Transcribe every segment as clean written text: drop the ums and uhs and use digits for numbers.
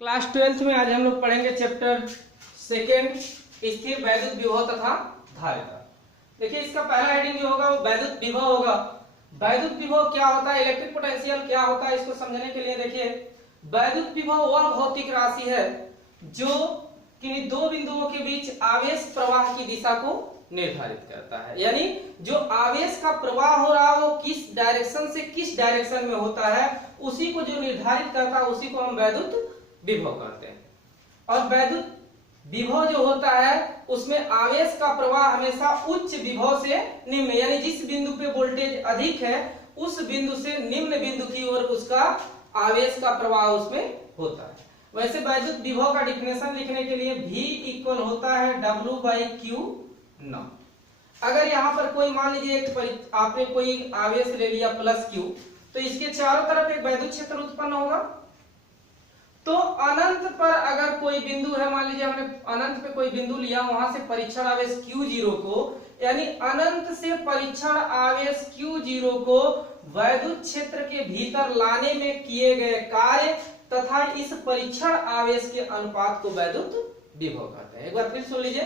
Class 12th में आज हम लोग पढ़ेंगे चैप्टर सेकेंड स्थिर वैद्युत विभव तथा धारिता। देखिए इसका पहला हेडिंग जो होगा वो वैद्युत विभव होगा। वैद्युत विभव क्या होता है, इलेक्ट्रिक पोटेंशियल क्या होता है, इसको समझने के लिए देखिए वैद्युत विभव वह भौतिक राशि है जो किन्हीं दो बिंदुओं के बीच आवेश प्रवाह की दिशा को निर्धारित करता है। यानी जो आवेश का प्रवाह हो रहा है वो किस डायरेक्शन से किस डायरेक्शन में होता है उसी को जो निर्धारित करता है उसी को हम वैद्युत विभव कहते हैं। और वैद्युत विभव जो होता है उसमें आवेश का प्रवाह हमेशा उच्च विभव से निम्न, यानी जिस बिंदु पे वोल्टेज अधिक है उस बिंदु से निम्न बिंदु की ओर उसका आवेश का प्रवाह उसमें होता है। वैसे वैद्युत विभव का डिफिनेशन लिखने के लिए V इक्वल होता है W/Q नॉट। अगर यहाँ पर कोई मान लीजिए आपने कोई आवेश ले लिया +Q, तो इसके चारों तरफ एक वैद्युत क्षेत्र उत्पन्न होगा। तो अनंत पर अगर कोई बिंदु है, मान लीजिए हमने अनंत पे कोई बिंदु लिया, वहां से परीक्षण आवेश Q0 को, यानी अनंत से परीक्षण आवेश Q0 को वैद्युत क्षेत्र के भीतर लाने में किए गए कार्य तथा इस परीक्षण आवेश के अनुपात को वैद्युत विभव कहते हैं। एक बार फिर सुन लीजिए,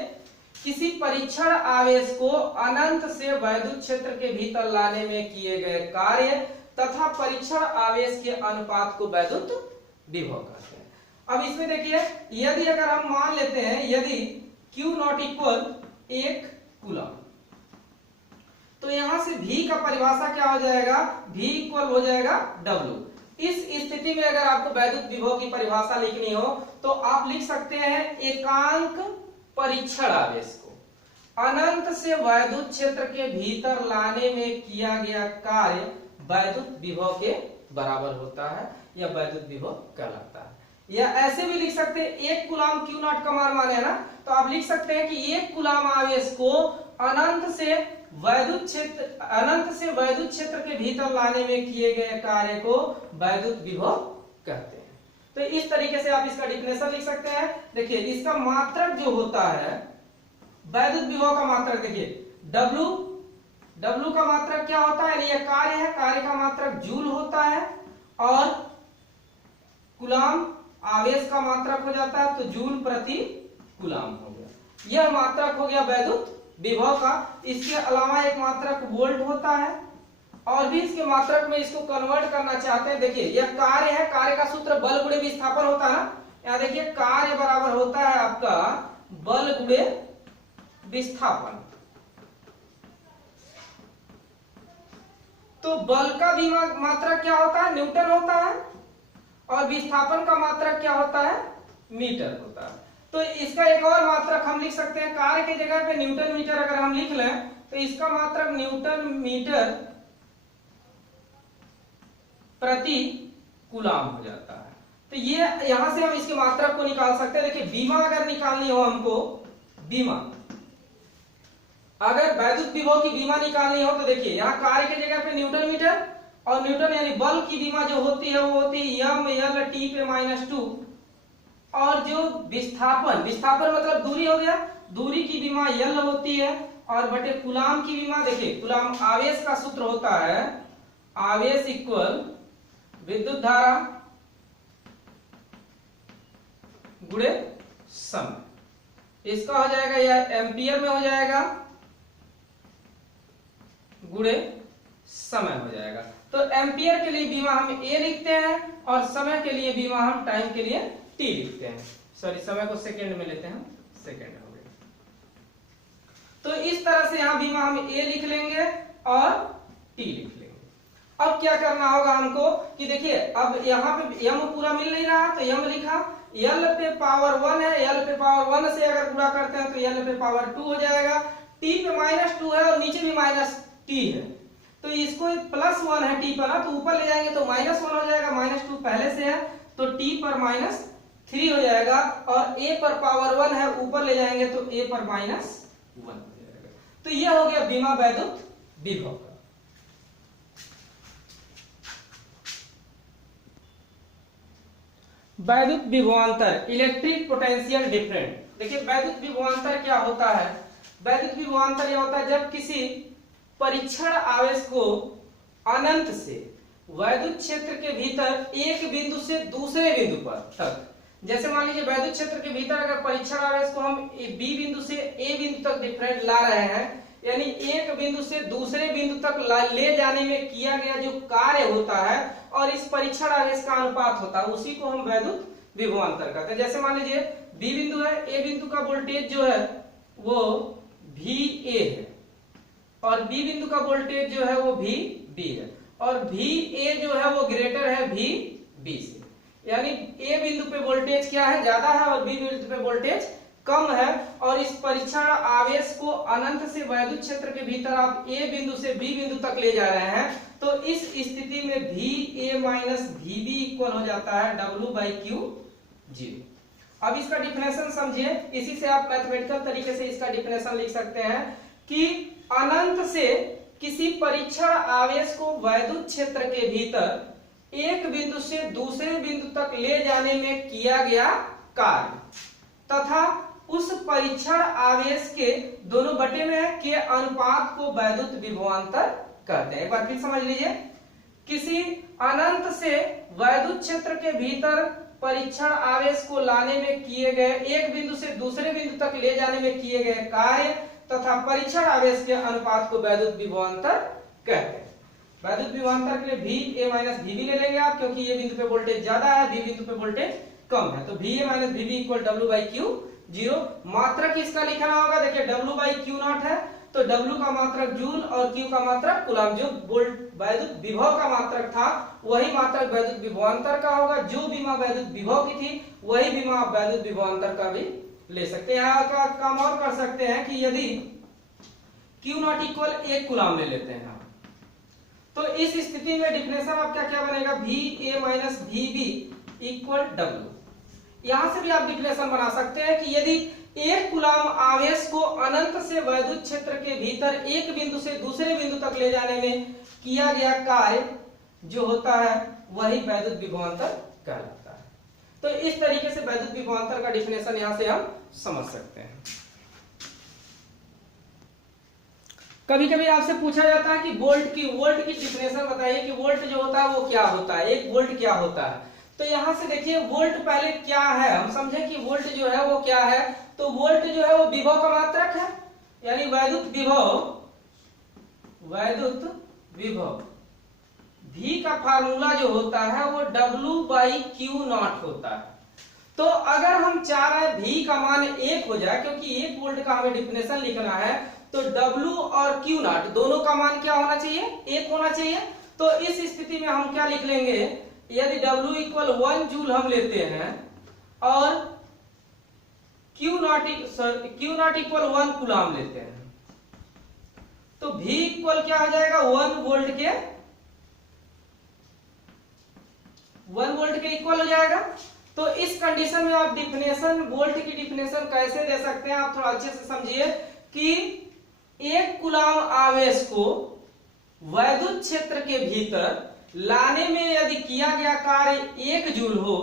किसी परीक्षण आवेश को अनंत से वैद्युत क्षेत्र के भीतर लाने में किए गए कार्य तथा परीक्षण आवेश के अनुपात को वैद्युत विभव कहते हैं। अब इसमें देखिए यदि अगर हम मान लेते हैं यदि Q नॉट इक्वल 1 कूलम, तो यहां से V का परिभाषा क्या हो जाएगा, V इक्वल हो जाएगा W। इस स्थिति में अगर आपको वैद्युत विभव की परिभाषा लिखनी हो तो आप लिख सकते हैं एकांक परीक्षण आवेश को अनंत से वैद्युत क्षेत्र के भीतर लाने में किया गया कार्य वैद्युत विभव के बराबर होता है या वैद्युत विभव कहलाता है। या ऐसे भी लिख सकते हैं 1 कूलम Q नॉट का मान माने ना, तो आप लिख सकते हैं कि 1 कूलम आवेश को अनंत से वैद्युत क्षेत्र के भीतर लाने में किए गए कार्य को वैद्युत विभव कहते हैं। तो इस तरीके से आप इसका डिफिनेशन लिख सकते हैं। देखिए इसका मात्रक जो होता है वैद्युत विभव का मात्रक, देखिए W का मात्रक क्या होता है, यह कार्य है, कार्य का मात्रक जूल होता है, और कूलम आवेश का मात्रक हो जाता है तो जूल प्रति कूलम हो गया। यह मात्रक हो गया वैद्युत विभव का। इसके अलावा एक मात्रक वोल्ट होता है, और भी इसके मात्रक में इसको कन्वर्ट करना चाहते हैं। देखिए यह कार्य है, कार्य का सूत्र बल गुणे विस्थापन होता है ना। यहाँ देखिए कार्य बराबर होता है आपका बल गुणे विस्थापन। तो बल का भी मात्रक क्या होता है, न्यूटन होता है, और विस्थापन का मात्रक क्या होता है, मीटर होता है। तो इसका एक और मात्रक हम लिख सकते हैं, कार्य की जगह पे न्यूटन मीटर अगर हम लिख लें तो इसका मात्रक न्यूटन मीटर प्रति कूलम हो जाता है। तो ये यहां से हम इसके मात्रक को निकाल सकते हैं। देखिए बीमा अगर निकालनी हो हमको, बीमा अगर वैद्युत विभव की बीमा निकालनी हो तो देखिए यहाँ कार्य की जगह पे न्यूटन मीटर, और न्यूटन यानी बल की बीमा जो होती है वो होती है m/L/T पे -2, और जो विस्थापन मतलब दूरी हो गया, दूरी की बीमा L होती है, और बटे कूलम की बीमा, देखिए कूलम आवेश का सूत्र होता है आवेश इक्वल विद्युत धारा गुणे समय। इसका हो जाएगा यह एम्पियर में हो जाएगा गुणे समय हो जाएगा। तो एम्पियर के लिए बीमा हम A लिखते हैं और समय के लिए बीमा हम टाइम के लिए T लिखते हैं। सॉरी, समय को सेकंड में लेते हैं, सेकंड हो गया। तो इस तरह से यहां बीमा हम A लिख लेंगे और T लिख लेंगे। अब क्या करना होगा हमको कि देखिए अब यहाँ पे m पूरा मिल नहीं रहा तो m लिखा, L पे पावर 1 है, L पे पावर 1 से अगर पूरा करते हैं तो L पे पावर 2 हो जाएगा, T पे -2 है और नीचे भी -T है, तो इसको +1 है T पर ना, तो ऊपर ले जाएंगे तो -1 हो जाएगा, -2 पहले से है तो T पर -3 हो जाएगा, और A पर पावर 1 है, ऊपर ले जाएंगे तो A पर -1 हो जाएगा। तो यह हो गया बीमा वैद्युत विभव का। वैद्युत विभवांतर, इलेक्ट्रिक पोटेंशियल डिफरेंस। देखिए वैद्युत विभवांतर क्या होता है, वैद्युत विभवांतर यह होता है जब किसी परीक्षण आवेश को अनंत से वैद्युत क्षेत्र के भीतर एक बिंदु से दूसरे बिंदु पर तक जैसे मान लीजिए वैद्युत क्षेत्र के भीतर अगर परीक्षण आवेश को हम बी बिंदु से ए बिंदु तक डिफरेंट ला रहे हैं, यानी एक बिंदु से दूसरे बिंदु तक ले जाने में किया गया जो कार्य होता है और इस परीक्षण आवेश का अनुपात होता है, उसी को हम वैद्युत विभवांतर कहते हैं। जैसे मान लीजिए बी बिंदु है, ए बिंदु का वोल्टेज जो है वो VA है और बी बिंदु का वोल्टेज जो है वो VB है और VA जो है वो ग्रेटर है VB से, यानी ए बिंदु पे वोल्टेज क्या है, ज्यादा है और बी बिंदु पे वोल्टेज कम है। और इस परीक्षण आवेश को अनंत से वैद्युत क्षेत्र के भीतर आप ए बिंदु से बी बिंदु तक ले जा रहे हैं, तो इस स्थिति में VA माइनस VB इक्वल हो जाता है W/Q0। अब इसका डिफिनेशन समझिए, इसी से आप मैथमेटिकल तरीके से इसका डिफिनेशन लिख सकते हैं कि अनंत से किसी परीक्षण आवेश को वैद्युत क्षेत्र के भीतर एक बिंदु से दूसरे बिंदु तक ले जाने में किया गया कार्य तथा उस परीक्षण आवेश के दोनों बटे में के अनुपात को वैद्युत विभवांतर कहते हैं। एक बार फिर समझ लीजिए, किसी अनंत से वैद्युत क्षेत्र के भीतर परीक्षण आवेश को लाने में किए गए, एक बिंदु से दूसरे बिंदु तक ले जाने में किए गए कार्य तथा परीक्षण आवेश के अनुपात को वैद्युत विभवांतर कहते हैं। वैद्युत विभवांतर के लिए VA माइनस VB ले लेंगे आप, क्योंकि ये बिंदु पे वोल्टेज ज्यादा है, बी बिंदु पे वोल्टेज कम है, तो VA minus VB equal W/Q0। मात्रक इसका लिखना होगा, देखिए W/Q0 है तो W का मात्रक जूल और Q का मात्रक कूलम, जो वैद्युत विभव का मात्रक था वही मात्रक वैद्युत विभवांतर का होगा। जो बीमा वैद्युत विभव की थी वही बीमा आप वैद्युत विभवांतर का भी ले सकते हैं। यहाँ का काम और कर सकते हैं कि यदि Q0 इक्वल 1 कूलम ले लेते हैं तो इस स्थिति में डिफिनेशन आपका क्या बनेगा, VA minus VB equal W। यहां से भी आप डिफिनेशन बना सकते हैं कि यदि एक कूलम आवेश को अनंत से वैद्युत क्षेत्र के भीतर एक बिंदु से दूसरे बिंदु तक ले जाने में किया गया कार्य जो होता है वही वैद्युत विभवांतर कहलाता है। तो इस तरीके से वैद्युत विभवांतर का डिफिनेशन यहां से हम समझ सकते हैं। कभी कभी आपसे पूछा जाता है कि वोल्ट की डिफिनेशन बताइए कि वोल्ट जो होता है वो क्या होता है, एक वोल्ट क्या होता है। तो यहां से देखिए वोल्ट पहले क्या है, हम समझे कि वोल्ट जो है वो क्या है। तो वोल्ट जो है वो विभव का मात्रक है, यानी वैद्युत विभव V का फार्मूला जो होता है वो W/Q0 होता है। तो अगर हम चाह रहे हैं V का मान 1 हो जाए, क्योंकि 1 वोल्ट का हमें डिफिनेशन लिखना है, तो W और Q0 दोनों का मान क्या होना चाहिए, 1 होना चाहिए। तो इस स्थिति में हम क्या लिख लेंगे, यदि W इक्वल 1 जूल हम लेते हैं और Q0 इक्वल 1 कूलम लेते हैं, तो V इक्वल क्या हो जाएगा, 1 वोल्ट के इक्वल हो जाएगा। तो इस कंडीशन में आप डिफिनेशन, वोल्ट की डिफिनेशन कैसे दे सकते हैं, आप थोड़ा अच्छे से समझिए कि एक कूलम आवेश को वैद्युत क्षेत्र के भीतर लाने में यदि किया गया कार्य 1 जूल हो,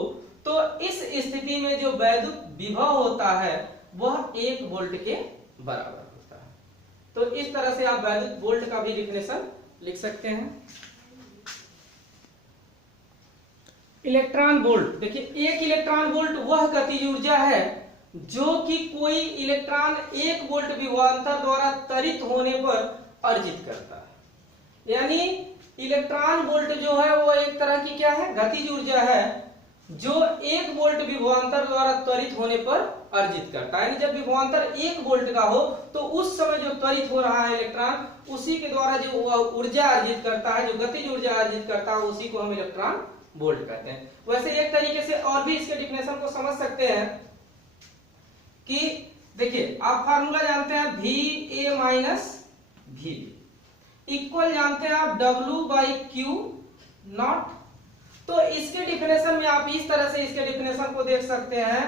तो इस स्थिति में जो वैद्युत विभव होता है वह 1 वोल्ट के बराबर होता है। तो इस तरह से आप वैद्युत वोल्ट का भी डिफिनेशन लिख सकते हैं। इलेक्ट्रॉन वोल्ट, देखिए एक इलेक्ट्रॉन वोल्ट वह गतिज ऊर्जा है जो कि कोई इलेक्ट्रॉन 1 वोल्ट विभवांतर द्वारा त्वरित होने पर अर्जित करता है। यानी इलेक्ट्रॉन वोल्ट जो है वो एक तरह की क्या है, गतिज ऊर्जा है जो 1 वोल्ट विभवांतर द्वारा त्वरित होने पर अर्जित करता है। यानी जब विभवांतर 1 वोल्ट का हो तो उस समय जो त्वरित हो रहा है इलेक्ट्रॉन, उसी के द्वारा जो ऊर्जा अर्जित करता है, जो गतिज ऊर्जा अर्जित करता है, उसी को हम इलेक्ट्रॉन वोल्ट कहते हैं। वैसे एक तरीके से और भी इसके डिफिनेशन को समझ सकते हैं कि देखिए आप फार्मूला जानते हैं VA माइनस VB इक्वल जानते हैं आप W/Q0। तो इसके डिफिनेशन में आप इस तरह से इसके डिफिनेशन को देख सकते हैं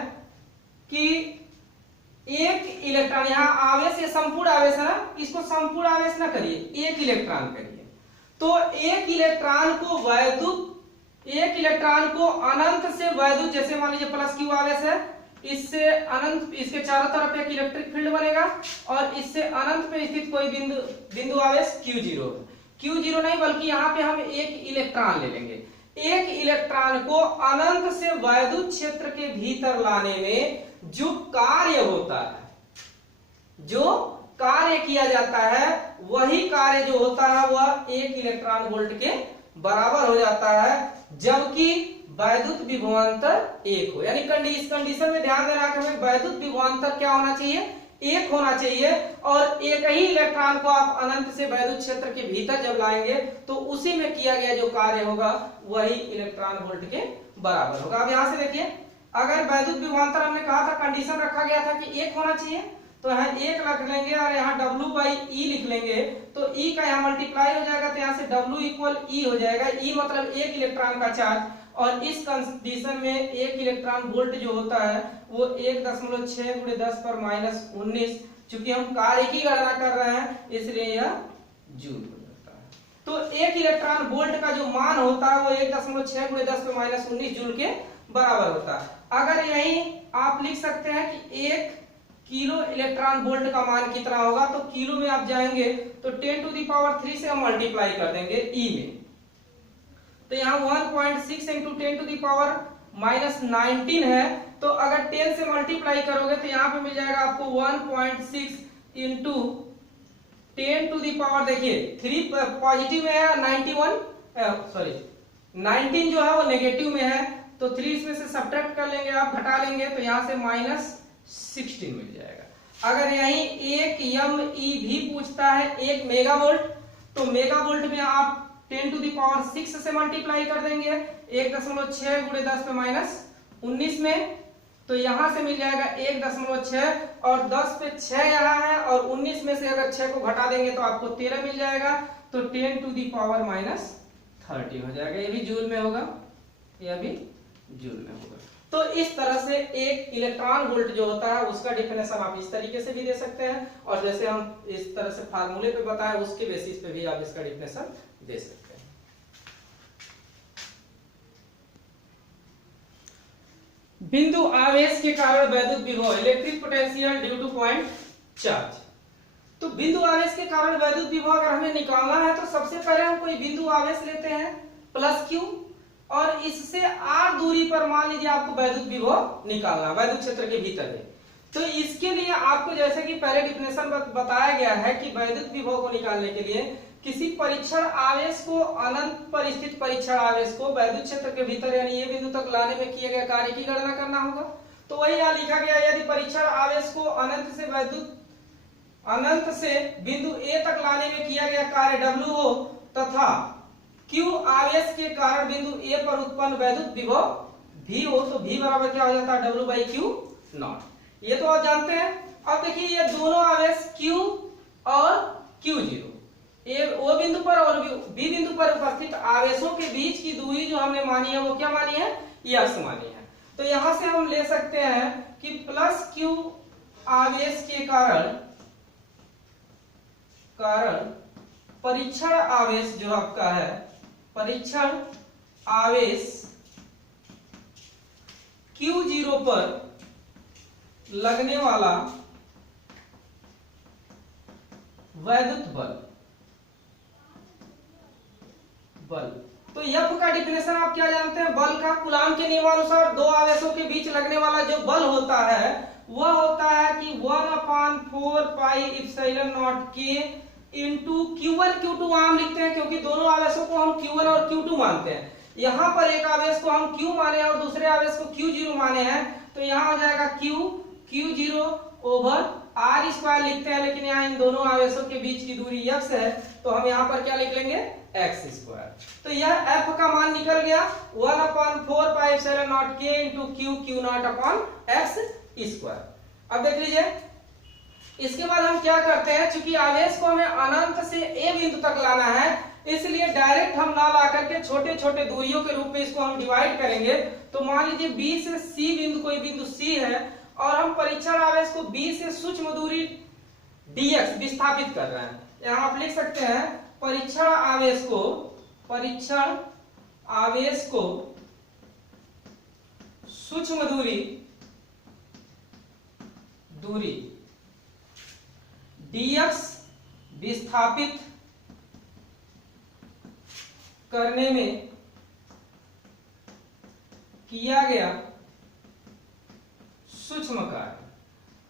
कि एक इलेक्ट्रॉन, यहां आवेश ये संपूर्ण आवेश है ना, इसको संपूर्ण आवेश ना करिए, एक इलेक्ट्रॉन करिए। तो एक इलेक्ट्रॉन को अनंत से वैद्युत, जैसे मान लीजिए प्लस Q आवेश है, इससे अनंत, इसके चारों तरफ एक इलेक्ट्रिक फील्ड बनेगा और इससे अनंत पे स्थित कोई बिंदु आवेश Q0 नहीं, बल्कि यहाँ पे हम एक इलेक्ट्रॉन ले लेंगे। एक इलेक्ट्रॉन को अनंत से वैद्युत क्षेत्र के भीतर लाने में जो कार्य होता है, जो कार्य किया जाता है, वही कार्य जो होता है वह 1 इलेक्ट्रॉन वोल्ट के बराबर हो जाता है, जबकि वैद्युत विभवांतर 1 हो। यानी इस कंडीशन में ध्यान देना कि हमें वैद्युत विभवांतर क्या होना चाहिए, 1 होना चाहिए, और एक ही इलेक्ट्रॉन को आप अनंत से वैद्युत क्षेत्र के भीतर जब लाएंगे तो उसी में किया गया जो कार्य होगा वही इलेक्ट्रॉन वोल्ट के बराबर होगा। अब यहां से देखिए, अगर वैद्युत विभवांतर हमने कहा था, कंडीशन रखा गया था कि 1 होना चाहिए, तो यहाँ 1 रख लेंगे और यहाँ W/E लिख लेंगे, तो E का यहाँ मल्टीप्लाई हो जाएगा, तो यहाँ से W = E हो जाएगा। E मतलब 1 इलेक्ट्रॉन का चार्ज, और इस कंडीशन में 1 इलेक्ट्रॉन वोल्ट जो होता है वो 1.6 × 10⁻⁻19, चूंकि हम कार्य की गणना कर रहे हैं इसलिए यह जूल हो जाता है। तो 1 इलेक्ट्रॉन वोल्ट का जो मान होता है वो 1.6 × 10⁻19 जूल के बराबर होता है। अगर यही आप लिख सकते हैं कि 1 किलो इलेक्ट्रॉन वोल्ट का मान कितना होगा, तो किलो में आप जाएंगे तो 10⁻³ से हम मल्टीप्लाई कर देंगे E में, तो यहाँ 1.6 × 10⁻⁻19 है, तो अगर 10 से मल्टीप्लाई करोगे तो यहाँ पे मिल जाएगा आपको 1.6 × 10⁻, देखिए 3 पॉजिटिव में है, 19 जो है वो नेगेटिव में है, तो 3 इसमें से सब्ट्रैक्ट कर लेंगे आप, घटा लेंगे, तो यहाँ से -16 मिल जाएगा। अगर यही 1 MeV पूछता है 1 मेगावोल्ट, तो मेगावोल्ट में आप 10⁻6 से मल्टीप्लाई कर देंगे 1.6 × 10⁻19 में, तो यहां से मिल जाएगा 1.6, और 10 पे 6 यहाँ है, और 19 में से अगर 6 को घटा देंगे तो आपको 13 मिल जाएगा, तो 10⁻⁻30 हो जाएगा। ये भी जूल में होगा, यह भी जूल में होगा। तो इस तरह से 1 इलेक्ट्रॉन वोल्ट जो होता है उसका डिफिनेशन आप इस तरीके से भी दे सकते हैं, और जैसे हम इस तरह से फार्मूले पे बताए उसके बेसिस पे भी आप इसका डिफिनेशन दे सकते हैं। बिंदु आवेश के कारण वैद्युत विभव, electric potential due two point charge. तो बिंदु आवेश के कारण वैद्युत विभव अगर हमें निकालना है तो सबसे पहले हम कोई बिंदु आवेश लेते हैं +Q, और इससे r दूरी पर मान लीजिए आपको वैद्युत विभव निकालना, वैद्युत क्षेत्र के भीतर है। तो इसके लिए आपको जैसे कि पहले डिफिनेशन बताया गया है कि वैद्युत विभव को निकालने के लिए किसी परीक्षण आवेश को, अनंत पर स्थित परीक्षण आवेश को वैद्युत क्षेत्र के भीतर यानी ये बिंदु तक लाने में किए गए कार्य की गणना करना होगा। तो वही यहाँ लिखा गया, यदि परीक्षण आवेश को अनंत से बिंदु A तक लाने में किया गया कार्य W हो, तथा Q आवेश के कारण बिंदु A पर उत्पन्न वैद्युत विभव V हो, तो V बराबर क्या हो जाता है, W/Q0। ये तो आप जानते हैं। अब देखिए ये दोनों आवेश Q और Q0, O बिंदु पर और B बिंदु पर उपस्थित आवेशों के बीच की दूरी जो हमने मानी है वो क्या मानी है, x मानी है। तो यहां से हम ले सकते हैं कि +Q आवेश के कारण परीक्षण आवेश जो आपका है, परीक्षण आवेश Q0 पर लगने वाला वैद्युत बल, तो F का डिफिनेशन आप क्या जानते हैं, बल का कूलाम के नियमानुसार दो आवेशों के बीच लगने वाला जो बल होता है वह होता है कि 1/4πε0K × Q1 Q2 आम लिखते हैं, क्योंकि दोनों आवेशों को हम Q1 और Q2 मानते हैं। यहाँ पर एक आवेश को हम Q माने और दूसरे आवेश को Q0 माने हैं, तो यहाँ हो जाएगा Q0/r² लिखते हैं, लेकिन यहाँ इन दोनों आवेशों के बीच की दूरी x है, तो हम यहाँ पर क्या लिख लेंगे, x²। तो यह F का मान निकल गया 1/4πε0K × Q0/x²। अब देख लीजिए, इसके बाद हम क्या करते हैं, चूंकि आवेश को हमें अनंत से A बिंदु तक लाना है, इसलिए डायरेक्ट हम ना ला करके छोटे छोटे दूरियों के रूप में इसको हम डिवाइड करेंगे। तो मान लीजिए B से C बिंदु, कोई बिंदु C है, और हम परीक्षण आवेश को B से सूक्ष्म दूरी dx विस्थापित कर रहे हैं। यहाँ आप लिख सकते हैं परीक्षण आवेश को सूक्ष्म दूरी dx विस्थापित करने में किया गया सूक्ष्म कार्य।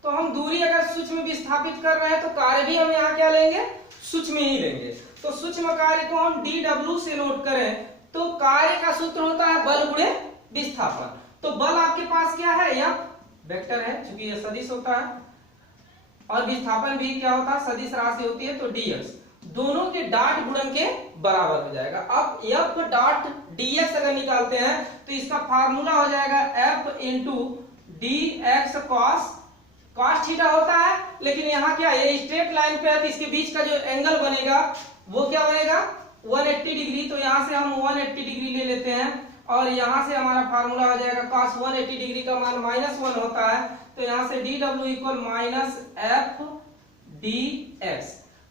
तो हम दूरी अगर सूक्ष्म विस्थापित कर रहे हैं तो कार्य भी हम यहाँ क्या लेंगे, सूक्ष्म ही लेंगे। तो सूक्ष्म कार्य को हम dw से नोट करें तो कार्य का सूत्र होता है बल गुणे विस्थापन। तो बल आपके पास क्या है, F वेक्टर है क्योंकि यह सदिश होता है, और विस्थापन भी क्या होता है, सदिश राशि होती है, तो dx दोनों के डॉट गुणन के बराबर हो जाएगा। अब F डॉट dx अगर निकालते हैं तो इसका फार्मूला हो जाएगा F into dx cos theta होता है, लेकिन यहाँ क्या ये स्ट्रेट लाइन पे है तो इसके बीच का जो एंगल बनेगा वो क्या बनेगा 180 डिग्री। तो यहाँ से हम 180 डिग्री ले लेते हैं और यहाँ से हमारा फार्मूला हो जाएगा cos 180 डिग्री का मान -1 होता है। तो यहाँ से dw इक्वल -f dx।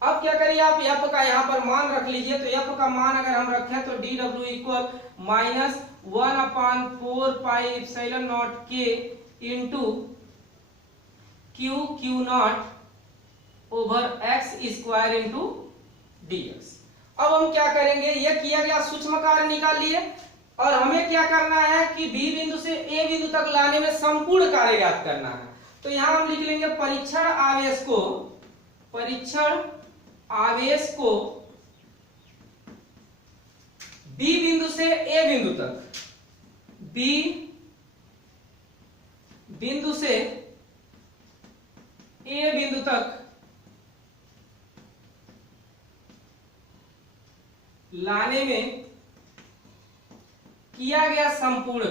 अब क्या करिए आप f का यहाँ पर मान रख लीजिए। तो f का मान अगर हम रखें तो dw equal -1/4 pi epsilon naught k into q not over x square into dx। अब हम क्या करेंगे, ये किया गया सूक्ष्म कार्य निकाल लिए और हमें क्या करना है कि B बिंदु से A बिंदु तक लाने में संपूर्ण कार्य ज्ञात करना है। तो यहां हम लिख लेंगे परीक्षण आवेश को B बिंदु से A बिंदु तक, B बिंदु से A बिंदु तक लाने में किया गया संपूर्ण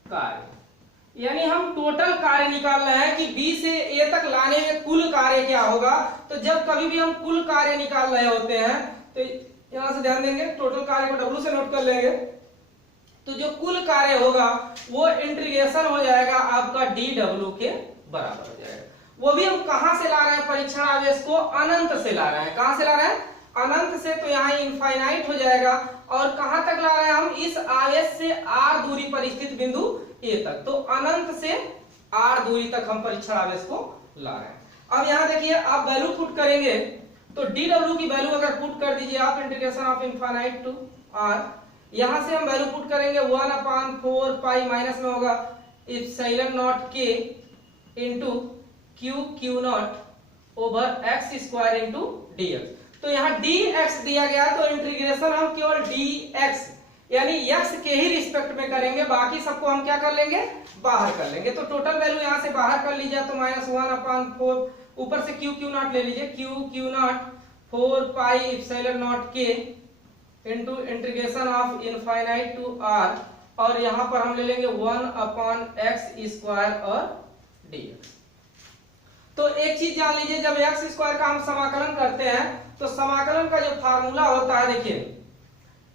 कार्य, यानी हम टोटल कार्य निकाल रहे हैं कि B से A तक लाने में कुल कार्य क्या होगा। तो जब कभी भी हम कुल कार्य निकाल रहे होते हैं तो यहां से ध्यान देंगे, टोटल कार्य को W से नोट कर लेंगे। तो जो कुल कार्य होगा वो इंटीग्रेशन हो जाएगा आपका dw के बराबर हो जाएगा। वो भी हम कहां से ला रहे हैं, परीक्षण आवेश को अनंत से ला रहे हैं। कहां से ला रहे हैं, अनंत से। तो यहाँ इनफाइनाइट हो जाएगा। और कहां तक ला रहे हैं हम, इस आवेश से r दूरी पर स्थित बिंदु A तक। तो अनंत से r दूरी तक हम परीक्षण आवेश को ला रहे हैं। अब यहाँ देखिए आप वैल्यू पुट करेंगे तो dw की वैल्यू अगर पुट कर दीजिए आप, integration of infinite to r, यहां से हम वैल्यू पुट करेंगे 1/4 पाई माइनस में होगा epsilon naught k into q not over x square into dx। तो यहाँ dx दिया गया तो इंटीग्रेशन हम केवल dx यानी x के ही रिस्पेक्ट में करेंगे, बाकी सबको हम क्या कर लेंगे, बाहर कर लेंगे। तो टोटल वैल्यू यहाँ से बाहर कर लीजिए तो -1/4, ऊपर से q नॉट ले लीजिए, q naught 4 pi epsilon naught k into integration of infinite to r, और यहाँ पर हम ले लेंगे 1/x स्क्वायर और dx। तो एक चीज जान लीजिए, जब x स्क्वायर का हम समाकलन करते हैं तो समाकलन का जो फार्मूला होता है, देखिए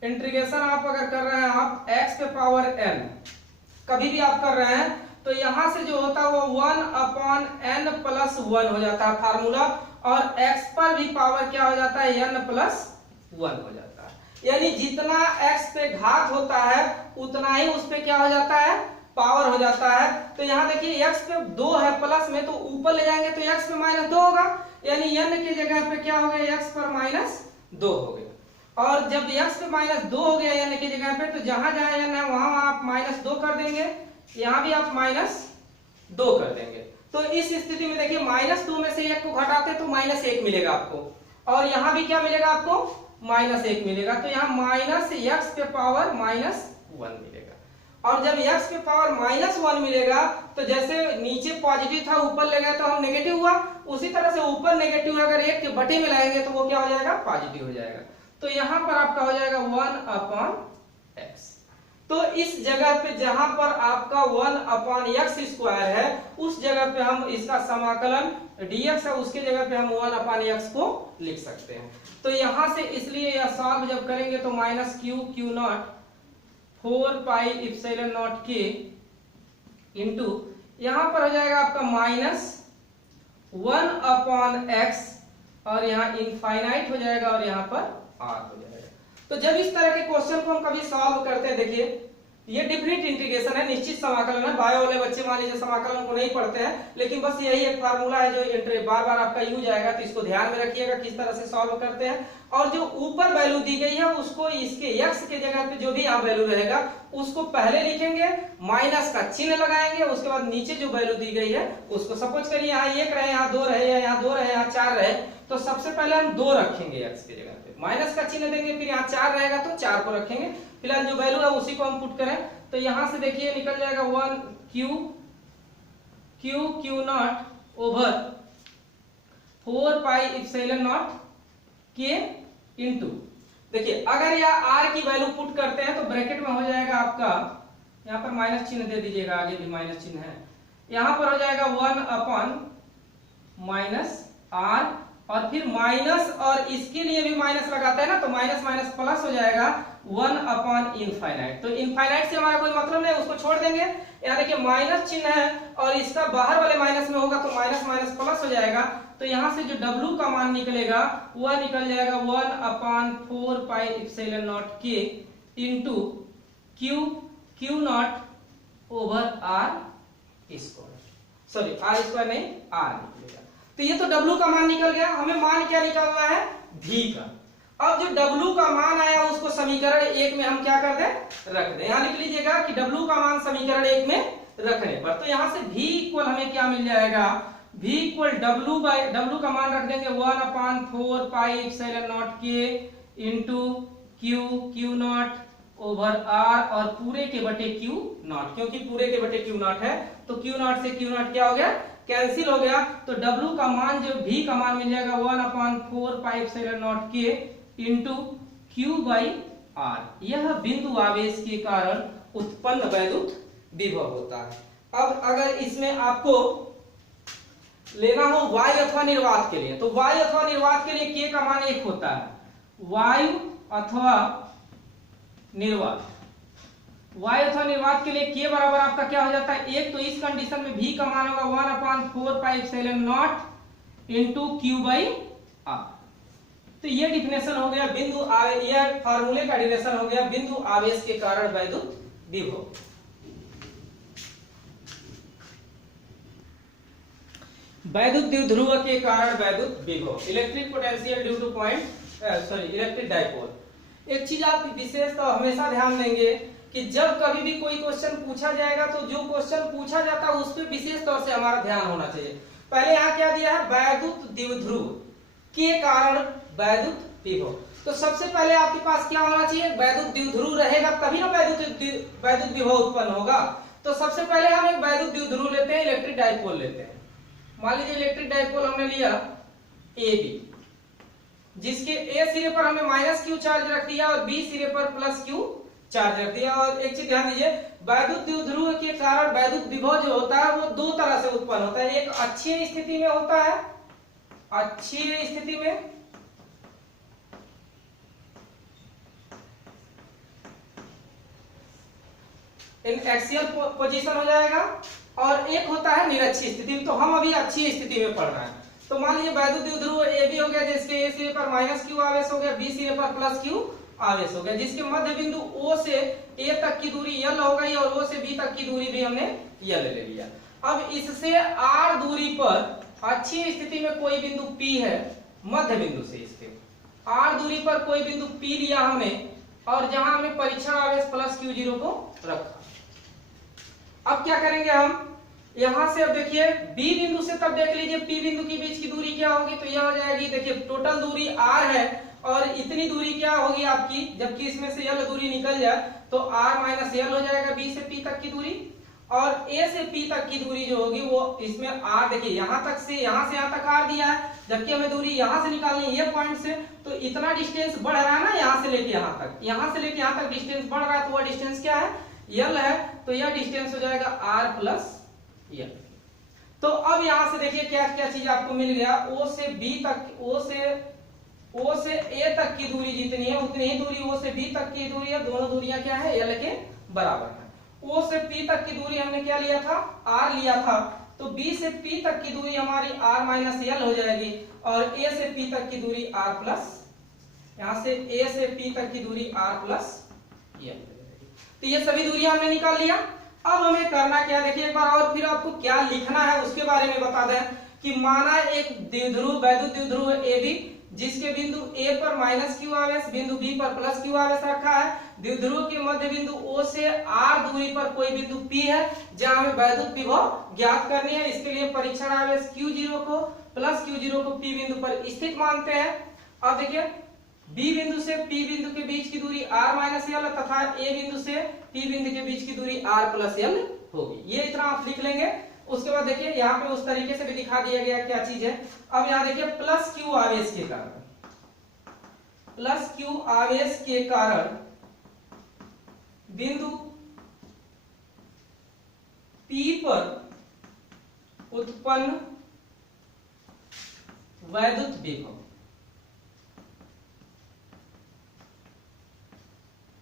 इंटीग्रेशन आप अगर कर रहे हैं आप x पे पावर n कभी भी आप कर रहे हैं तो यहां से जो होता है वो 1/n प्लस 1 हो जाता है फार्मूला, और x पर भी पावर क्या हो जाता है, n प्लस 1 हो जाता है। यानी जितना x पे घात होता है उतना ही उस पे क्या हो जाता है, पावर हो जाता है। तो यहाँ देखिए x पे 2 है प्लस में, तो ऊपर ले जाएंगे तो x पे -2 होगा, यानी n की जगह पे क्या हो गया, x पर -2 हो गया। और जब x पे -2 हो गया n की जगह पे, तो जहां जहां n है वहां आप -2 कर देंगे, यहाँ भी आप -2 कर देंगे। तो इस स्थिति में देखिए -2 में से 1 को घटाते तो -1 मिलेगा आपको, और यहाँ भी क्या मिलेगा आपको, -1 मिलेगा। तो यहाँ -x पे पावर -1 मिलेगा। और जब x पे पावर -1 मिलेगा तो जैसे नीचे पॉजिटिव था ऊपर ले गए तो हम नेगेटिव हुआ, उसी तरह से ऊपर नेगेटिव अगर 1 के बटे में लाएंगे तो वो क्या हो जाएगा, पॉजिटिव हो जाएगा। तो यहाँ पर आपका हो जाएगा 1/x। तो इस जगह पे जहां पर आपका 1/x स्क्वायर है उस जगह पे हम इसका समाकलन dx है, उसके जगह पे हम 1/x को लिख सकते हैं। तो यहां से इसलिए यह सॉल्व जब करेंगे तो -q naught 4 pi epsilon naught k into यहां पर हो जाएगा आपका -1/x, और यहाँ इनफाइनाइट हो जाएगा और यहाँ पर r हो जाएगा। तो जब इस तरह के क्वेश्चन को हम कभी सॉल्व करते हैं, देखिए ये डिफिनिट इंटीग्रेशन है, निश्चित समाकलन है। बायो वाले बच्चे मान लीजिए समाकलन को नहीं पढ़ते हैं, लेकिन बस यही एक फार्मूला है जो बार बार आपका यूज आएगा, तो इसको ध्यान में रखिएगा किस तरह से सॉल्व करते हैं। और जो ऊपर वैल्यू दी गई है उसको इसके x के जगह पे जो भी यहाँ वैल्यू रहेगा उसको पहले लिखेंगे, माइनस का चिन्ह लगाएंगे, उसके बाद नीचे जो वैल्यू दी गई है उसको, सपोज करिए यहाँ 1 रहे, यहाँ 2 रहे, या यहाँ 2 रहे, यहाँ 4 रहे, तो सबसे पहले हम 2 रखेंगे x के जगह पे, माइनस का चिन्ह देंगे, फिर यहाँ 4 रहेगा तो 4 को रखेंगे। फिलहाल जो वैल्यू है उसी को हम पुट करें, तो यहां से देखिए निकल जाएगा 1 q not over 4 pi epsilon not k into, देखिए अगर यह r की वैल्यू पुट करते हैं तो ब्रैकेट में हो जाएगा आपका, यहां पर माइनस चिन्ह दे दीजिएगा, आगे भी माइनस चिन्ह है, यहां पर हो जाएगा 1 अपॉन माइनस r, और फिर माइनस, और इसके लिए भी माइनस लगाते हैं ना, तो माइनस माइनस प्लस हो जाएगा 1 अपॉन इनफाइनाइट। तो इनफाइनाइट से हमारा कोई मतलब नहीं, उसको छोड़ देंगे। यहाँ देखिए माइनस चिन्ह है और इसका बाहर वाले माइनस में होगा तो माइनस माइनस प्लस हो जाएगा, तो यहाँ से जो W का मान निकलेगा वह निकल जाएगा 1 upon 4 pi epsilon not k into q not over r square, sorry r square नहीं r निकलेगा। तो ये तो W का मान निकल गया, हमें मान क्या निकालना है, V का। अब जो W का मान आया उसको समीकरण 1 में हम क्या कर दें, रख दें। यहां लिख लीजिएगा कि W का मान समीकरण 1 में रखने पर, तो यहां से V इक्वल हमें क्या मिल जाएगा, V इक्वल W का मान रख देंगे 1 upon 4 pi epsilon not k into q not over r, और पूरे के बटे q नॉट, क्योंकि पूरे के बटे q नॉट है तो q नॉट से q नॉट क्या हो गया, कैंसिल हो गया। तो W का मान जो V का मान मिल जाएगा 1 upon 4 pi epsilon not k into q by r, यह बिंदु आवेश के कारण उत्पन्न वैद्युत विभव होता है। अब अगर इसमें आपको लेना हो वायु अथवा निर्वात के लिए, तो वायु अथवा निर्वात के लिए k का मान 1 होता है, वायु अथवा निर्वात, वायु अथवा निर्वात के लिए k बराबर आपका क्या हो जाता है 1, तो इस कंडीशन में V का मान होगा 1 upon 4 pi epsilon not into q by r। तो ये डिफिनेशन हो गया बिंदु आवेश, यह फार्मूले का डिफिनेशन हो गया बिंदु आवेश के कारण वैद्युत विभव। वैद्युत द्विध्रुव के कारण वैद्युत विभव, electric potential due to electric dipole. एक चीज आप विशेष तो हमेशा ध्यान देंगे कि जब कभी भी कोई क्वेश्चन पूछा जाएगा तो जो क्वेश्चन पूछा जाता है उस पर विशेष तौर से हमारा ध्यान होना चाहिए। पहले यहाँ क्या दिया है, वैद्युत द्विध्रुव के कारण वैद्युत विभव, तो सबसे पहले आपके पास क्या होना चाहिए, वैद्युत द्विध्रुव रहेगा तभी ना वैद्युत विभव उत्पन्न होगा। तो सबसे पहले हम एक वैद्युत द्विध्रुव लेते हैं, इलेक्ट्रिक डाइपोल लेते हैं। मान लीजिए इलेक्ट्रिक डाइपोल हमने लिया AB, जिसके A सिरे पर हमने माइनस q चार्ज रख दिया और B सिरे पर प्लस q चार्ज रख दिया। और एक चीज ध्यान दीजिए, वैद्युत द्विध्रुव के कारण वैद्युत विभव जो होता है वो दो तरह से उत्पन्न होता है, एक अक्षीय स्थिति में होता है, अक्षीय स्थिति में, इन एक्सियल पोजीशन हो जाएगा, और एक होता है निरक्षीय स्थिति में। तो हम अभी अक्षीय स्थिति में पढ़ रहे हैं। तो मान लीजिए वैद्युत द्विध्रुव AB हो गया, जिसके A सिरे पर माइनस q आवेश हो गया, B सिरे पर प्लस q आवेश हो गया, जिसके मध्य बिंदु O से A तक की दूरी L हो गई और O से B तक की दूरी भी हमने L ले लिया। अब इससे R दूरी पर अक्षीय स्थिति में कोई बिंदु P है, मध्य बिंदु से इसके R दूरी पर कोई बिंदु P लिया हमने, और जहां हमने परीक्षण आवेश प्लस q0 को रखा। अब क्या करेंगे हम, यहां से अब देखिए B बिंदु से तब देख लीजिए P बिंदु के बीच की दूरी क्या होगी, तो यह हो जाएगी, देखिए टोटल दूरी R है और इतनी दूरी क्या होगी आपकी, जबकि इसमें से L दूरी निकल जाए तो R माइनस L हो जाएगा B से P तक की दूरी, और A से P तक की दूरी जो होगी वो इसमें R, देखिए यहां तक से यहां से यहां तक R दिया है, जबकि हमें दूरी यहां से निकालनी है ये पॉइंट से, तो इतना डिस्टेंस बढ़ रहा है ना, यहां से लेके यहां तक, यहां से लेके यहां तक डिस्टेंस बढ़ रहा है, तो वह डिस्टेंस क्या है, L है, तो यह डिस्टेंस हो जाएगा R प्लस L। तो अब यहां से देखिए क्या क्या चीज आपको मिल गया, O से B तक, O से A तक की दूरी जितनी है उतनी ही दूरी O से B तक की दूरी है, दोनों दूरियां क्या है, L के बराबर है। O से P तक की दूरी हमने क्या लिया था, R लिया था, तो B से P तक की दूरी हमारी R माइनस L हो जाएगी, और A से P तक की दूरी R प्लस, यहां से A से P तक की दूरी R प्लस L। तो ये सभी दूरियां हमने निकाल लिया। अब हमें करना क्या, देखिए एक बार और फिर आपको क्या लिखना है उसके बारे में बता दें कि माना एक द्विध्रुव वैद्युत द्विध्रुव ए बी, जिसके बिंदु ए पर माइनस क्यू आवेश, बिंदु बी पर प्लस क्यू आवेश रखा है। द्विध्रुव के मध्य बिंदु ओ से आर दूरी पर कोई बिंदु पी है जहां हमें वैद्युत विभव ज्ञात करनी है। इसके लिए परीक्षण आवेश Q0 को प्लस Q0 को P बिंदु पर स्थित मानते हैं। अब देखिए B बिंदु से P बिंदु के बीच की दूरी r माइनस एल तथा A बिंदु से P बिंदु के बीच की दूरी r प्लस एल होगी। ये इतना आप लिख लेंगे। उसके बाद देखिए यहाँ पे उस तरीके से भी दिखा दिया गया क्या चीज है। अब यहाँ देखिए प्लस Q आवेश के कारण, प्लस Q आवेश के कारण बिंदु P पर उत्पन्न वैद्युत विभव,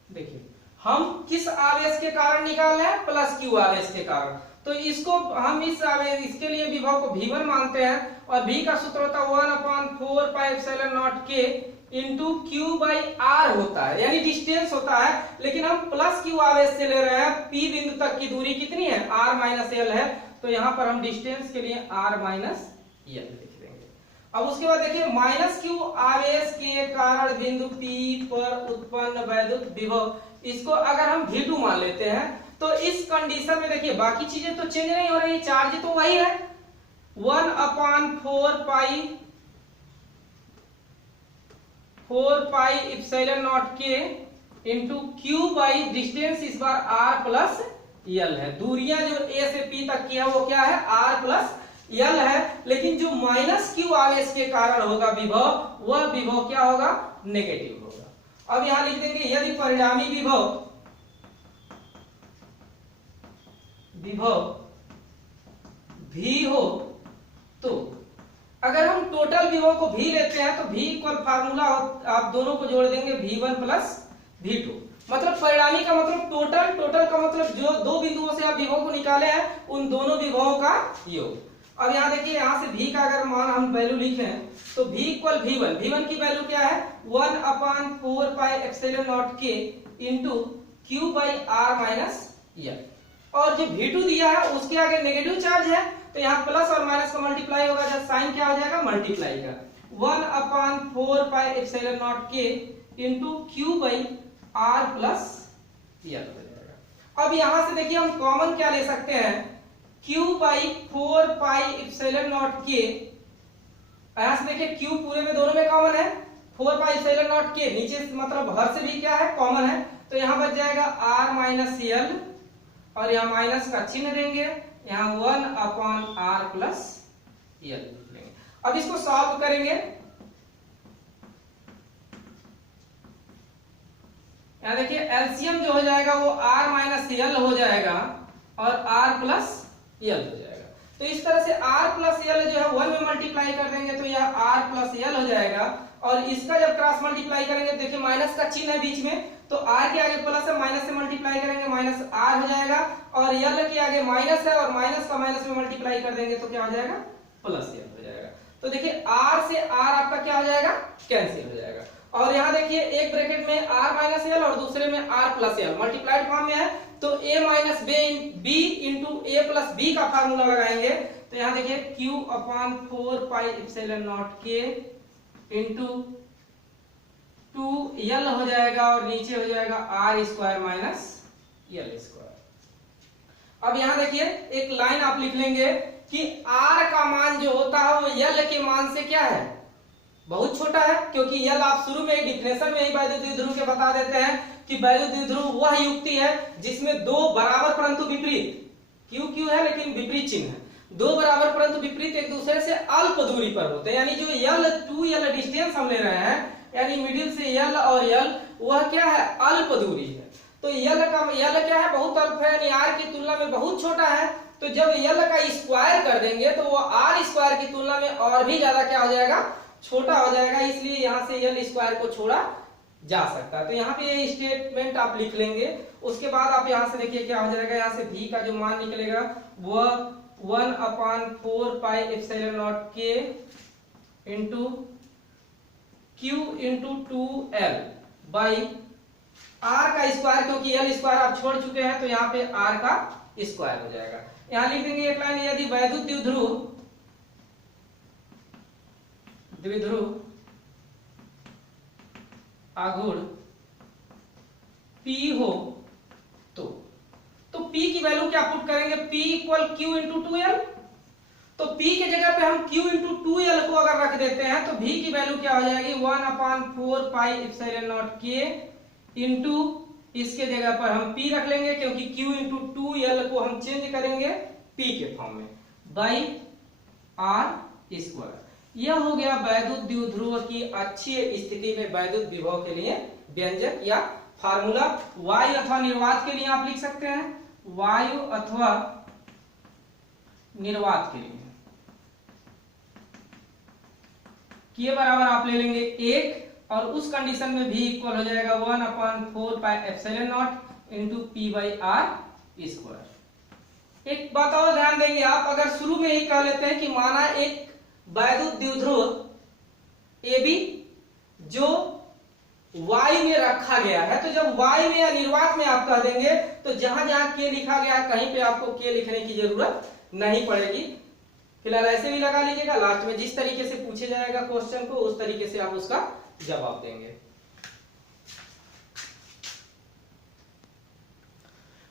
देखिए हम किस आवेश के कारण निकाल रहे हैं, प्लस Q आवेश के कारण। तो इसको हम इस आवेश, इसके लिए विभव को V1 मानते हैं और V का सूत्र होता है 1/4 pi epsilon naught K into Q by R होता है, यानी डिस्टेंस होता है। लेकिन हम प्लस Q आवेश से ले रहे हैं, P बिंदु तक की दूरी कितनी है, R माइनस L है, तो यहाँ पर हम डिस्टेंस के लिए R माइनस L लिख देंगे। अब उसके बाद देखिए माइनस Q आवेश के कारण बिंदु P पर उत्पन्न वैद्युत विभव, इसको अगर हम V2 मान लेते हैं तो इस कंडीशन में देखिए बाकी चीजें तो चेंज नहीं हो रही, चार्ज तो वही है 1/4 pi epsilon naught K into Q by distance इस बार R प्लस L है। दूरियां जो A से P तक की है वो क्या है, R प्लस L है। लेकिन जो माइनस Q आवेश के कारण होगा विभव, वह विभव क्या होगा, नेगेटिव होगा। अब यहां लिख देंगे यदि परिणामी विभव V हो तो, अगर हम टोटल विभव को V लेते हैं तो V इक्वल फार्मूला आप दोनों को जोड़ देंगे V1 प्लस V2, मतलब परिणामी का मतलब टोटल, टोटल का मतलब जो दो बिंदुओं से आप विभव को निकाले हैं उन दोनों विभवों का योग। अब यहाँ देखिए यहाँ से V का अगर मान हम वैल्यू लिखें तो V इक्वल V1, V1 की वैल्यू क्या है 1/4 pi epsilon naught K into Q by R minus L, और जो V2 दिया है उसके आगे नेगेटिव चार्ज है तो यहाँ प्लस और माइनस का मल्टीप्लाई होगा, जब साइन क्या हो जाएगा, मल्टीप्लाई का 1/4 pi epsilon naught K into Q by R plus L हो जाएगा। अब यहाँ से देखिए हम कॉमन क्या ले सकते हैं, Q by 4 pi epsilon naught K, यहाँ से देखिए Q पूरे में दोनों में कॉमन है, 4 पाई एप्सिलॉन नॉट K नीचे मतलब हर से भी क्या है, कॉमन है, तो यहाँ बच जाएगा R माइनस L और यहाँ माइनस का चिन्ह देंगे, यहाँ 1/R प्लस L लेंगे। अब इसको सॉल्व करेंगे, यहाँ देखिए एलसीएम जो हो जाएगा वो R माइनस L हो जाएगा और R प्लस L हो जाएगा। तो इस तरह से R प्लस L जो है 1 में मल्टीप्लाई कर देंगे तो यह R प्लस L हो जाएगा, और इसका जब क्रॉस मल्टीप्लाई करेंगे देखिए माइनस का चिन्ह है बीच में, तो R के आगे प्लस है, माइनस से मल्टीप्लाई करेंगे माइनस R हो जाएगा, और L के आगे माइनस है और माइनस का माइनस में मल्टीप्लाई कर देंगे तो क्या हो जाएगा, प्लस L हो जाएगा। तो देखिए R से R आपका क्या हो जाएगा, कैंसिल हो जाएगा। और यहाँ देखिए एक ब्रैकेट में R माइनस L और दूसरे में R plus L multiplied form में है, तो A minus B into A plus B का फार्मूला लगाएंगे, तो यहाँ देखिए Q/4 पाई epsilon naught K into 2L हो जाएगा और नीचे हो जाएगा R square minus L square. अब यहाँ देखिए एक लाइन आप लिख लेंगे कि R का मान जो होता है वो L के मान से क्या है, बहुत छोटा है, क्योंकि L आप शुरू में ही डिफिनेशन में ही वैद्युत द्विध्रुव के बता देते हैं कि वैद्युत द्विध्रुव वह युक्ति है जिसमें दो बराबर परंतु विपरीत, Q Q है लेकिन विपरीत चिन्ह है, दो बराबर परंतु विपरीत एक दूसरे से अल्प दूरी पर होते हैं, यानी जो L 2L डिस्टेंस हम ले रहे हैं यानी मिडिल से L और L वह क्या है, अल्प दूरी है। तो L क्या है, बहुत अल्प है, यानी R की तुलना में बहुत छोटा है, तो जब L का स्क्वायर कर देंगे तो वो R स्क्वायर की तुलना में और भी ज्यादा क्या हो जाएगा, छोटा हो जाएगा, इसलिए यहाँ से L स्क्वायर को छोड़ा जा सकता है। तो यहाँ पे ये स्टेटमेंट आप लिख लेंगे। उसके बाद आप यहाँ से देखिए क्या हो जाएगा, यहाँ से V का जो मान निकलेगा वह 1/4 pi epsilon naught K into Q into 2L by R का स्क्वायर, क्योंकि एल स्क्वायर आप छोड़ चुके हैं तो यहाँ पे आर का स्क्वायर हो जाएगा। यहां लिख देंगे एक लाइन, यदि वैद्युत द्विध्रुव आघूर्ण P हो तो P की वैल्यू क्या पुट करेंगे, P equal Q into 2L। तो P के जगह पे हम Q इंटू 2L को अगर रख देते हैं तो V की वैल्यू क्या हो जाएगी 1/4 pi epsilon naught K into, इसके जगह पर हम P रख लेंगे क्योंकि Q इंटू 2L को हम चेंज करेंगे P के फॉर्म में, बाई R स्क्वायर। यह हो गया वैद्युत द्विध्रुव की अच्छी स्थिति में वैद्युत विभव के लिए व्यंजक या फार्मूला। वायु अथवा निर्वात के लिए आप लिख सकते हैं, वायु अथवा निर्वात के लिए के बराबर आप ले लेंगे 1 और उस कंडीशन में भी इक्वल हो जाएगा 1/4 pi epsilon not into P by R square. एक बात और ध्यान देंगे आप, अगर शुरू में ही कह लेते हैं कि माना एक वैद्युत द्विध्रुव AB जो वायु में रखा गया है, तो जब वायु में या निर्वात में आप कह देंगे तो जहां जहां के लिखा गया है कहीं पे आपको के लिखने की जरूरत नहीं पड़ेगी। फिलहाल ऐसे भी लगा लीजिएगा, लास्ट में जिस तरीके से पूछे जाएगा क्वेश्चन को उस तरीके से आप उसका जवाब देंगे।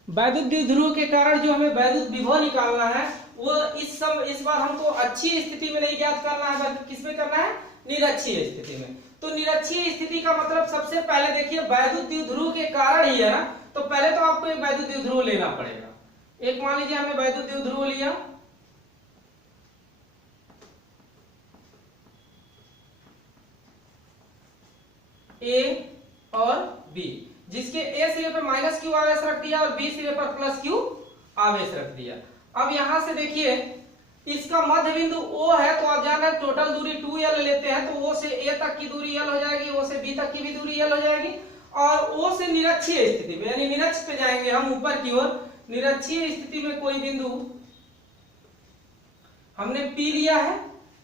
वैद्युत द्विध्रुव के कारण जो हमें वैद्युत विभव निकालना है वो इस बार हमको अच्छी स्थिति में नहीं ज्ञात करना है, बल्कि किसमें करना है, निरक्षीय स्थिति में। तो निरक्षीय स्थिति का मतलब सबसे पहले देखिए वैद्युत द्विध्रुव के कारण ही है ना, तो पहले तो आपको एक वैद्युत द्विध्रुव लेना पड़ेगा। एक मान लीजिए हमने वैद्युत द्विध्रुव लिया, ए और बी, जिसके ए सिरे पर माइनस क्यू आवेश रख दिया और बी सिरे पर प्लस क्यू आवेश रख दिया। अब यहां से देखिए इसका मध्य बिंदु O है, तो आप जान रहे टोटल दूरी 2L लेते हैं, तो O से A तक की दूरी L हो जाएगी, O से B तक की भी दूरी L हो जाएगी, और O से निरक्षीय स्थिति में यानी निरक्ष पे जाएंगे हम ऊपर की ओर, निरक्षीय स्थिति में कोई बिंदु हमने P लिया है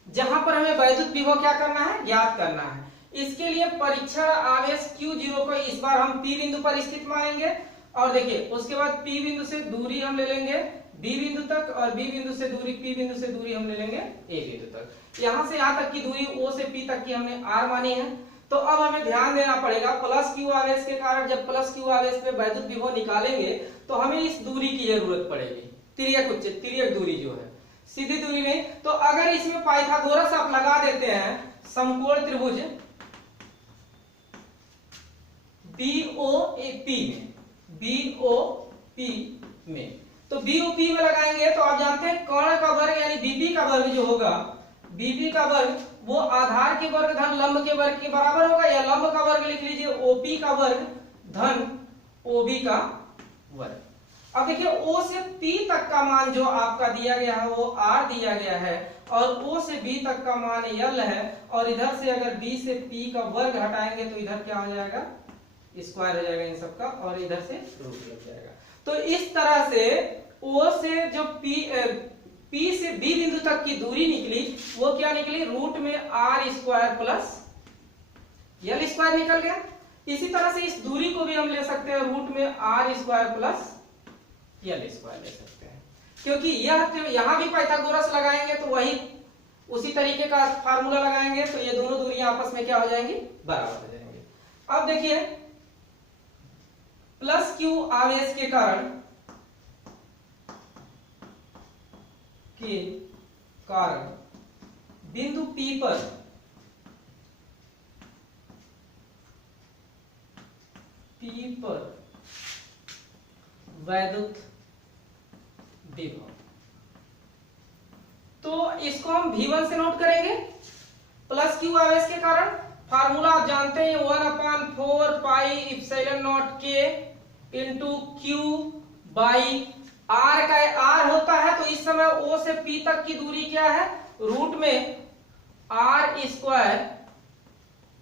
जहां पर हमें वैद्युत विभव क्या करना है, ज्ञात करना है। इसके लिए परीक्षण आवेश Q0 को इस बार हम P बिंदु पर स्थित मानेंगे, और देखिए उसके बाद P बिंदु से दूरी हम ले लेंगे B बिंदु तक, और B बिंदु से दूरी P बिंदु से दूरी हम ले लेंगे A बिंदु तक। यहां से यहां तक की दूरी O से P तक की हमने R मानी है। तो अब हमें ध्यान देना पड़ेगा प्लस Q आवेश के कारण जब प्लस Q आवेश पे वैद्युत विभव निकालेंगे तो हमें इस दूरी की जरूरत पड़ेगी, तिर्यक दूरी जो है, सीधी दूरी नहीं। तो अगर इसमें पाइथागोरस आप लगा देते हैं समकोण त्रिभुज BOP में, तो BOP में लगाएंगे तो आप जानते हैं कर्ण का वर्ग यानी BP का वर्ग जो होगा, BP का वर्ग वो आधार के वर्ग धन लंब के वर्ग के बराबर होगा, या लंब का वर्ग लिख लीजिए OP का वर्ग धन OB का वर्ग। अब देखिए O से P तक का मान जो आपका दिया गया है वो R दिया गया है, और O से B तक का मान L है, और इधर से अगर B से P का वर्ग हटाएंगे तो इधर क्या हो जाएगा, स्क्वायर हो जाएगा इन सबका, और इधर से रूट लग जाएगा। तो इस तरह से O से जो P से B बिंदु तक की दूरी निकली वो क्या निकली, रूट में R square plus L square निकल गया। इसी तरह से इस दूरी को भी हम ले सकते हैं, रूट में R square plus L square ले सकते हैं, क्योंकि यहां भी पाइथागोरस लगाएंगे तो वही उसी तरीके का फार्मूला लगाएंगे, तो ये दोनों दूरियां आपस में क्या हो जाएंगी, बराबर हो जाएंगे। अब देखिए प्लस Q आवेश के कारण बिंदु P पर वैद्युत विभव, तो इसको हम V1 से नोट करेंगे। प्लस Q आवेश के कारण फार्मूला आप जानते हैं 1/4 pi epsilon naught K into Q by R का R होता है, तो इस समय O से P तक की दूरी क्या है, रूट में R square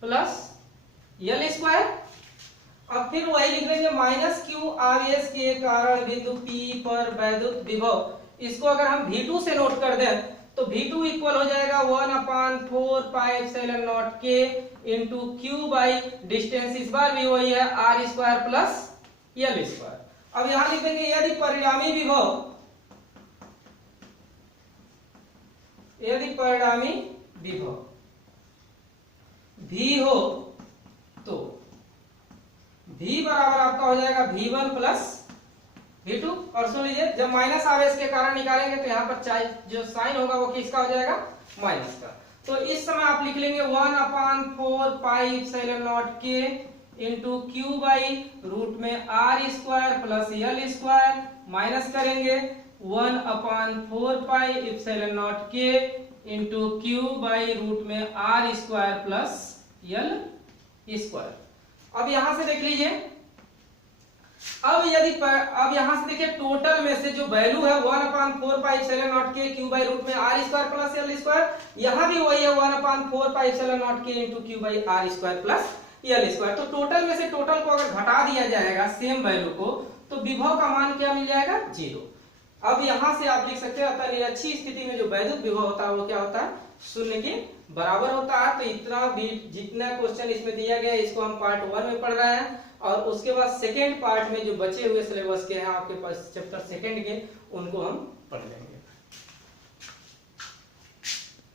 plus L square. अब फिर वही लिख देंगे माइनस Q आवेश के कारण बिंदु P पर वैद्युत विभव, इसको अगर हम V2 से नोट कर दें तो V2 इक्वल हो जाएगा 1/4πε0k into Q by distance, इस बार भी वही है r² प्लस l²। अब यहां लिख देंगे यदि परिणामी विभव V हो तो V बराबर आपका हो जाएगा V1 प्लस V2। और सुन लीजिए, जब माइनस आवेश के कारण निकालेंगे तो यहाँ पर चाहे जो साइन होगा वो किसका हो जाएगा, माइनस का। तो इस समय आप लिख लेंगे 1/4πε0k into Q by root में r² प्लस l², माइनस करेंगे 1/4πε0k into Q by root में r² प्लस l²। अब यहां से देख लीजिए, अब यहां से देखिए टोटल में से जो वैल्यू है 1/4πε0k क्यू बाई रूट में r² प्लस l², यहां भी वही है 1/4πε0k into Q by r² plus l²। तो टोटल में से टोटल को अगर घटा दिया जाएगा सेम वैल्यू को, तो विभव का मान क्या मिल जाएगा, 0। अब यहां से आप लिख सकते हैं अतः निरक्षीय स्थिति में जो वैद्युत विभव होता है वो क्या होता है, 0 के बराबर होता है। तो इतना भी जितना क्वेश्चन इसमें दिया गया है इसको हम पार्ट 1 में पढ़ रहे हैं, और उसके बाद सेकेंड पार्ट में जो बचे हुए सिलेबस के हैं आपके पास चैप्टर सेकेंड के, उनको हम पढ़ लेंगे।